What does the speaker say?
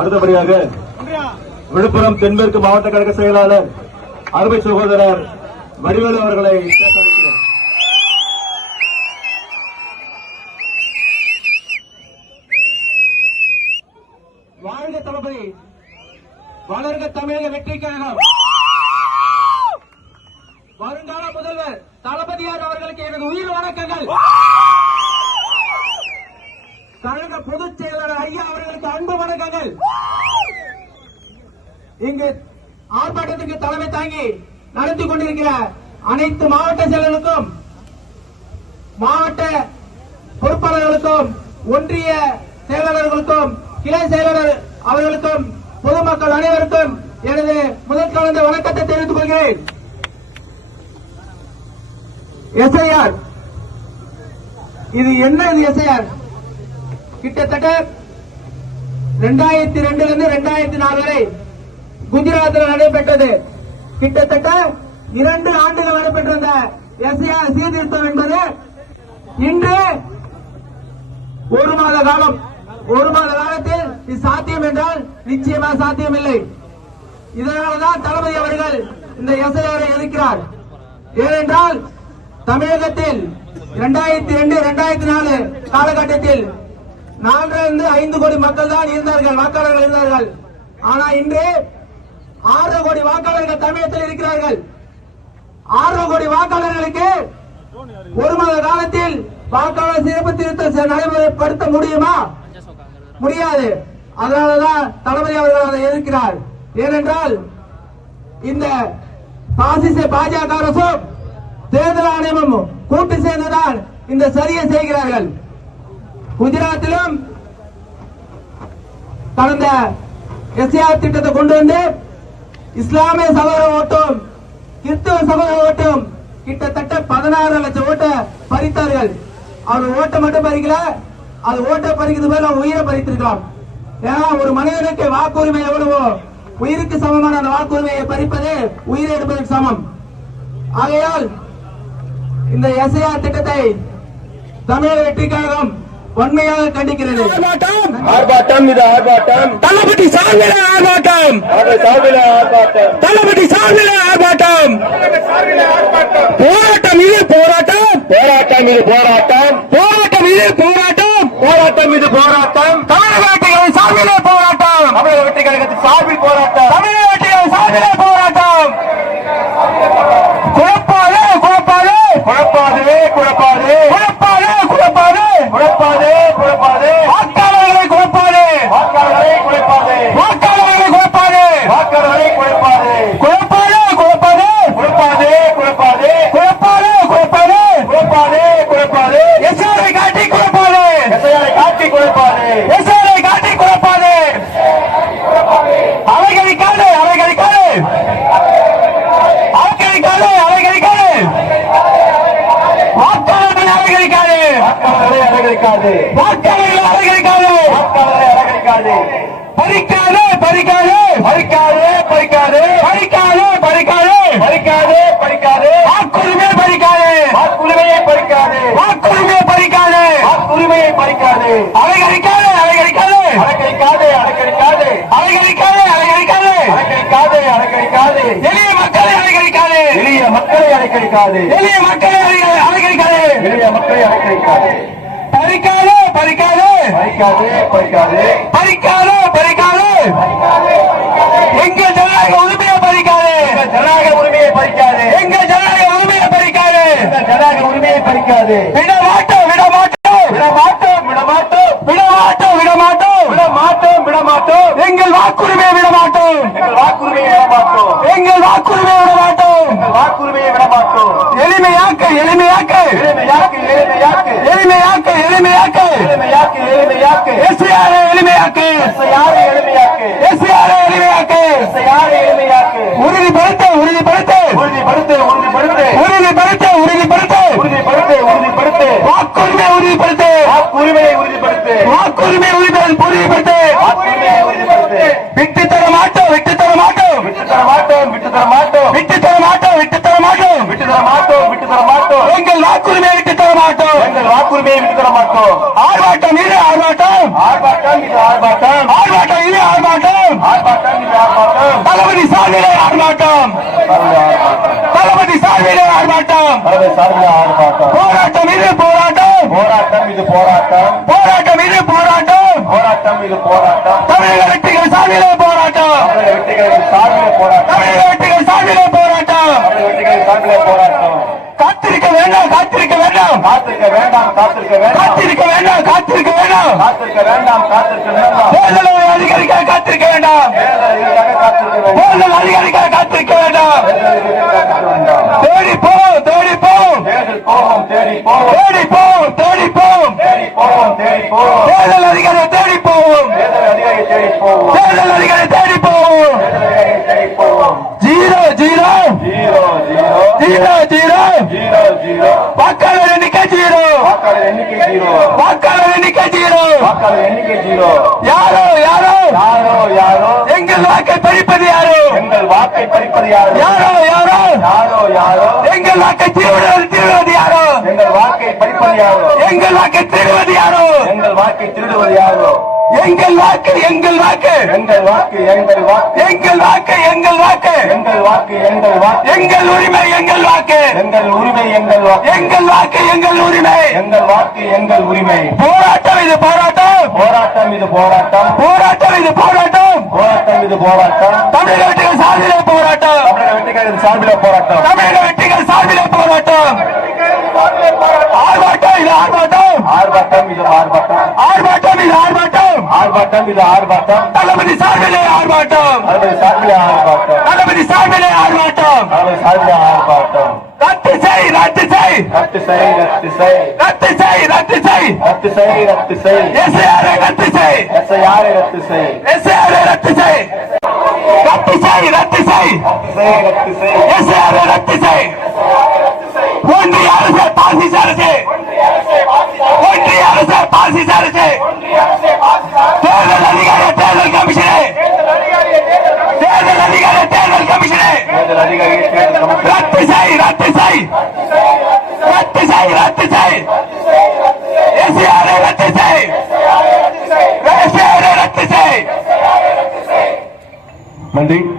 அடுத்தபடியாக விழுப்புரம் தென்மேற்கு மாவட்ட கழக செயலாளர் அருமை சகோதரர் வடிவேலு அவர்களை வாழ்க தளபதி வளர்க தமிழக வெற்றி கழகம். வருங்கால முதல்வர் தளபதியார் அவர்களுக்கு எனது உயிர் வணக்கங்கள். கழக பொதுச் செயலாளர் ஐயா அவர்களுக்கு அன்பு வணக்கங்கள். இங்கு ஆர்ப்பாட்டத்துக்கு தலைமை தாங்கி நடத்தி கொண்டிருக்கிற அனைத்து மாவட்ட செயலர்களுக்கும் மாவட்ட பொறுப்பாளர்களுக்கும் ஒன்றிய செயலாளர்களுக்கும் கிளை செயலாளர் அவர்களுக்கும் பொதுமக்கள் அனைவருக்கும் எனது முதல் கலந்த வணக்கத்தை தெரிவித்துக் கொள்கிறேன். எஸ்ஐஆர். இது என்ன இது எஸ்ஐஆர்? கிட்டத்தட்ட ரெண்டாயிரத்தி ரெண்டுல இருந்து ரெண்டாயிரத்தி நாலு வரை குஜராத்தில் நடைபெற்றது. கிட்டத்தட்ட இரண்டு ஆண்டுகள் நடைபெற்றிருந்த எஸ்ஐஆர் சீர்திருத்தம் என்பது இன்று ஒரு மாத காலம் ஒரு மாத காலத்தில் இது சாத்தியம் என்றால் நிச்சயமாக சாத்தியமில்லை. இதனால்தான் தளபதி அவர்கள் இந்த எஸ்ஐஆரை எதிர்க்கிறார். ஏனென்றால் தமிழகத்தில் இரண்டாயிரத்தி ரெண்டு இரண்டாயிரத்தி நாலு காலகட்டத்தில் நான்கிலிருந்து ஐந்து கோடி மக்கள் தான் இருந்தார்கள் வாக்காளர்கள் இருந்தார்கள். ஆனா இன்று ஆறு கோடி வாக்காளர்கள் தமிழகத்தில் இருக்கிறார்கள். ஆறு கோடி வாக்காளர்களுக்கு ஒரு மாத காலத்தில் வாக்காளர் சிறப்பு திருத்தம் நடைமுறைப்படுத்த முடியுமா? முடியாது. அதனாலதான் தளபதி அவர்கள் அதை எதிர்க்கிறார். ஏனென்றால் இந்த பாசிச பாஜக அரசும் தேர்தல் ஆணையமும் கூட்டு சேர்ந்துதான் இந்த சரியை செய்கிறார்கள். குஜராத்திலும் கடந்த எஸ்ஆர் திட்டத்தை கொண்டு வந்து இஸ்லாமிய சகோதர ஓட்டும் கிறிஸ்தவ சகோதர ஓட்டும் கிட்டத்தட்ட பதினாறு லட்சம் ஓட்டை பறித்தார்கள். அவர் ஓட்டை மட்டும் பறிக்கல அது ஓட்டை பறிக்கிறது பேர் உயிரை பறித்திருக்கலாம் ஏன்னா ஒரு மனிதனுக்கு வாக்குரிமை எவ்வளவோ உயிருக்கு சமமான அந்த வாக்குரிமையை பறிப்பது உயிரை எடுப்பதற்கு சமம். ஆகையால் இந்த எஸ்ஐஆர் திட்டத்தை தமிழக வெற்றி கழகம் வன்மையாக கண்டிக்கிறது. ஆர்ப்பாட்டம். இது ஆர்ப்பாட்டம். தளபதி சார்பில ஆர்ப்பாட்டம். சார்பில் ஆர்ப்பாட்டம். தளபதி சார்பில ஆர்ப்பாட்டம். போராட்டம் இது போராட்டம். போராட்டம் இது போராட்டம். போராட்டம் இது போராட்டம். போராட்டம் இது போராட்டம். தமிழக வெற்றிகள் சார்பிலே போராட்டம். தமிழக வெற்றி கழகத்தின் சார்பில் போராட்டம். தமிழக வெற்றிகள் சார்பிலே போராட்டம். அலங்கரிக்காது வாக்காளர்களை அலைகழிக்காதே வாக்காளரை அலங்கரிக்காது பறிக்காதே பறிக்காதே. பறிக்காதே பறிக்காதே. பறிக்காதே பறிக்காதே. பறிக்காதே பறிக்காதே. வாக்குரிமை பறிக்காதே. வாக்குரிமையை பறிக்காதே. வாக்குரிமை பறிக்காதே. வாக்குரிமையை பறிக்காதே. அலைகழிக்காதே அலைகழிக்காதே அலங்கரிக்காதே அலங்கரிக்காதே அலைகழிக்காதே அலைகழிக்காதே அலங்கரிக்காதே அலங்கரிக்காதே எளிய மக்களை அலைகழிக்காதே எளிய மக்களை அலங்கரிக்காதே எளிய மக்களை அலைகழிக்காதே எளிய மக்களை அலங்கரிக்காதே பறிக்காதே பறிக்காதே. பறிக்காதே பறிக்காதே. பறிக்காதே பறிக்காதே. எங்க ஜனநாயக உரிமையை பறிக்காதே. ஜனநாயக உரிமையை பறிக்காதே. எங்க ஜனநாயக உரிமையை பறிக்காதே. ஜனநாயக உரிமையை பறிக்காதே. விட மாட்டோம் விட மாட்டோம் விட மாட்டோம் விட மாட்டோம் விட மாட்டோம் விட மாட்டோம் விட மாட்டோம் விட மாட்டோம் எங்கள் வாக்குரிமையை விட மாட்டோம் எங்கள் வாக்குரிமையை விட மாட்டோம் எங்கள் வாக்குரிமையை விட மாட்டோம் வாக்குரிமையை விட மாட்டோம். எளிமையாக்கு எளிமையாக்கு. எளிமையாக்கு எளிமையாக்கு. எளிமையாக்கு எளிமையாக்கு. எளிமையாக்கு எளிமையாக்கு. எஸ்ஆர் எளிமையாக்கு. யாரை எளிமையாக்கு. எஸ்ஆர் எளிமையாக்கு. யாரை எளிமையாக்கு. உறுதிப்படுத்த உறுதிப்படுத்த. உறுதிப்படுத்து உறுதிப்படுத்து. உறுதிப்படுத்த உறுதிப்படுத்த. உறுதிப்படுத்து உறுதிப்படுத்து. வாக்குரிமை உறுதிப்படுத்த. வாக்குரிமையை உறுதிப்படுத்து. வாக்குரிமை உறுதிப்படுத்த உறுதிப்படுத்த. வாக்குரிமையை உறுதிப்படுத்து. விட்டு தர மாட்டோம். மாட்டோம். விட்டு தர மாட்டோம் விட்டு தர மாட்டோம். எங்கள் வாக்குரிமையை விட்டு தர மாட்டோம். எங்கள் வாக்குரிமையை விட்டு தர மாட்டோம். ஆர்ப்பாட்டம் இது ஆர்ப்பாட்டம். ஆர்ப்பாட்டம் இது ஆர்ப்பாட்டம். ஆர்ப்பாட்டம் இது ஆர்ப்பாட்டம். ஆர்ப்பாட்டம் இது ஆர்ப்பாட்டம். தளபதி சார்பிலே ஆர்ப்பாட்டம். தளபதி சார்பிலே ஆர்ப்பாட்டம். தளபதி சார்பிலே ஆர்ப்பாட்டம். போராட்டம் இது போராட்டம். போராட்டம் இது போராட்டம். போராட்டம் இது போராட்டம். போராட்டம். இது போராட்டம். தமிழக வெற்றிகள் சார்பிலே போராட்டம். தமிழக வெற்றிகளின் சார்பிலே போராட்டம். தமிழக வெற்றிகள் சார்பிலே போராட்டம். தமிழக வெற்றிகளின் சார்பிலே போராட்டம். காத்திருக்க வேண்டாம் காத்திருக்க வேண்டாம். காத்திருக்க வேண்டாம் காத்திருக்க வேண்டாம். காத்திருக்க வேண்டாம் காத்திருக்க வேண்டாம். காத்திருக்க வேண்டாம் காத்திருக்க வேண்டாம். தேர்தலை அதிகரிக்க காத்திருக்க வேண்டாம். தேர்தல் அதிகரிக்க காத்திருக்க வேண்டாம். தேடி போ தேடி போ. தேடி போ தேடி போ. தேர்தல் அதிகாரி தேடி போவோம். Zero zero. Zero zero. வாக்காளர் எண்ணிக்கை ஜீரோ. வாக்காளர் எண்ணிக்கை ஜீரோ. யாரோ யாரோ? யாரோ யாரோ எங்கள் வாக்கை பறிப்பது யாரோ? எங்கள் வாக்கை பறிப்பது யாரோ யாரோ? யாரோ யாரோ யாரோ எங்கள் வாக்கை திருவது யாரோ? எங்கள் வாக்கை பறிப்பது யாரோ எங்கள் வாக்கை திருவது வாக்கை திருடுவது யாரோ? எங்கள் வாக்கு எங்கள் வாக்கு. எங்கள் வாக்கு எங்கள் வாக்கு. எங்கள் வாக்கு எங்கள் வாக்கு. எங்கள் வாக்கு எங்கள் வாக்கு. எங்கள் உரிமை எங்கள் வாக்கு. எங்கள் உரிமை எங்கள் வாக்கு. எங்கள் வாக்கு எங்கள் உரிமை. எங்கள் வாக்கு எங்கள் உரிமை. போராட்டம் இது போராட்டம். போராட்டம் இது போராட்டம். போராட்டம் இது போராட்டம். போராட்டம் இது போராட்டம். தமிழக வெற்றிகள் சார்பிலே போராட்டம். தமிழக வெற்றிகளின் சார்பில போராட்டம். தமிழக வெற்றிகள் சார்பிலே போராட்டம். ஆர்ப்பாட்டம் இது ஆர்ப்பாட்டம். ஆர்ப்பாட்டம் இது ஆர்ப்பாட்டம். ஆர்ப்பாட்டம் ஆர்ப்பாட்டம் இது ஆர்ப்பாட்டம் தளபதி சார்பிலே ஆர்ப்பாட்டம் தலைமை சார்பில ஆர்ப்பாட்டம் தளபதி சார்பிலே ஆர்ப்பாட்டம் தலைமை சார்பில ஆர்ப்பாட்டம் ரத்து செய் ரத்து செய் ரத்து செய் ரத்து செய் ரத்து செய் ரத்து செய் ரத்து செய் ரத்து செய் எஸ்ஐஆரை ரத்து செய் எஸ்ஐஆரை ரத்து செய் எஸ்ஐஆரை ரத்து செய் ரத்து செய் ரத்து செய் செய் ரத்து செய் எஸ்ஐஆரை ரத்து செய் ஒன்றிய அரசு பாசிச அரசு ஒன்றிய பாசிச அரசு தேர்தல் அதிகாரி தேர்தல் கமிஷனே. தேர்தல் அதிகாரி தேர்தல் கமிஷனே. ரத்து செய் ரத்து செய். ரத்து செய் ரத்து செய். எஸ்ஐஆரை ரத்து செய். எஸ்ஐஆரை ரத்து செய். நன்றி.